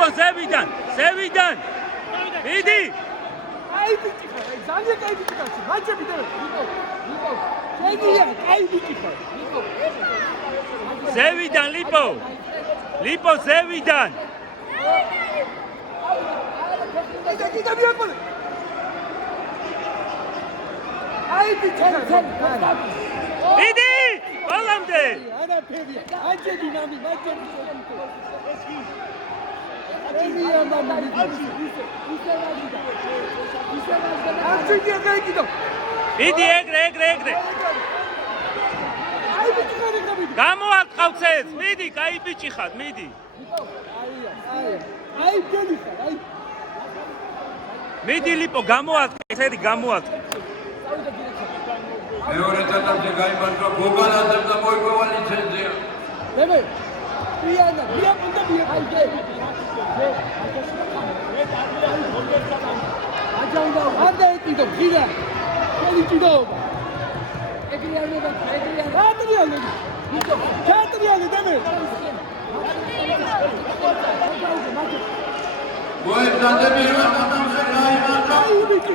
ლიპო ზევიდან მიდი აი ბიჭი ხარ, აი ძალიან კაი ბიჭი ხარ, მაჩები და ლიპო. შენია, კაი ბიჭი ხარ, ლიპო. ზევიდან ლიპო ზევიდან კიდე მიაყოლე. აი ბიჭი ხარ. მიდი ბოლომდე არა ფერია, აჯები ნამი, მაჯები შეგამქო. ემია მამი, ისე ვაგიდა. არჩენია გაიგიდო. მიდი ეგრე აი ბიჭი ხარ, გამიდი. გამოაყავთ ეს მიდი კაი ბიჭი ხარ მიდი აი გელი ხარ, აი. მიდი ლიპო გამოაყავთ ედი გამოაყავთ მეორე ტატამზე გაიმარჯვა გოგალაძემ და მოიპოვა ლიცენზია. მე პიანა აი გე აჯანდა ანდა ეტიდო გიდა გელი კიდო ეგრიანე ჩატრიალე დემე მოებდანზე პირველ ტატამზე გაიმარჯვა. აი ბიჭი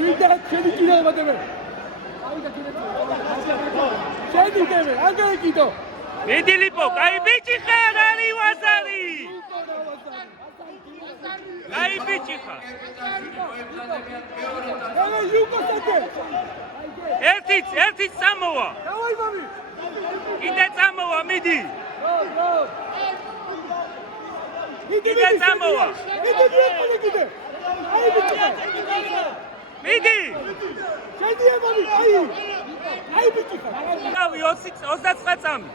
ვიდა შენი კიდეობა დემე შენი დემე ანდა ეტიდო მიდი ლიპო კაი ბიჭი ხარ არი ვაზარი კაი ბიჭი ხარ აი იუკოსადე ერთი წამოვა დავაი მამი კიდე წამოვა მიდი კიდე წამოვა კიდე აი ბიჭი მიდი შენია მამი აი ბიჭი ავი 29 წამი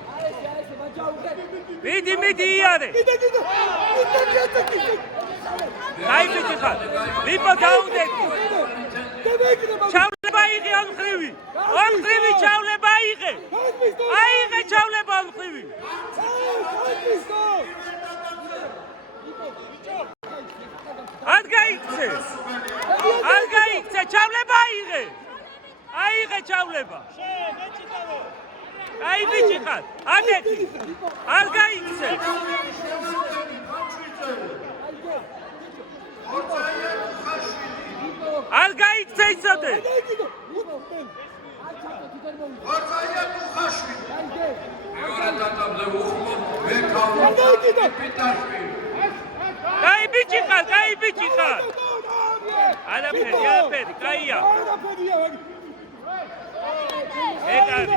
მიდი იარე აი ბიჭი ხარ ლიპო დაუნდეთი ჩავლება იღე ომხრივი ჩავლება იღე აიღე ჩავლება ომხრივი არ გაიქცე ჩავლება აიღე ჩავლება აი ბიჭი ხარ ადეთი არ გაიქცე არ გაიქცე იცოდე მეორე ტატამზე უხმო მე პიტარში. კაი ბიჭი ხარ არაფერი კაია ეგ არის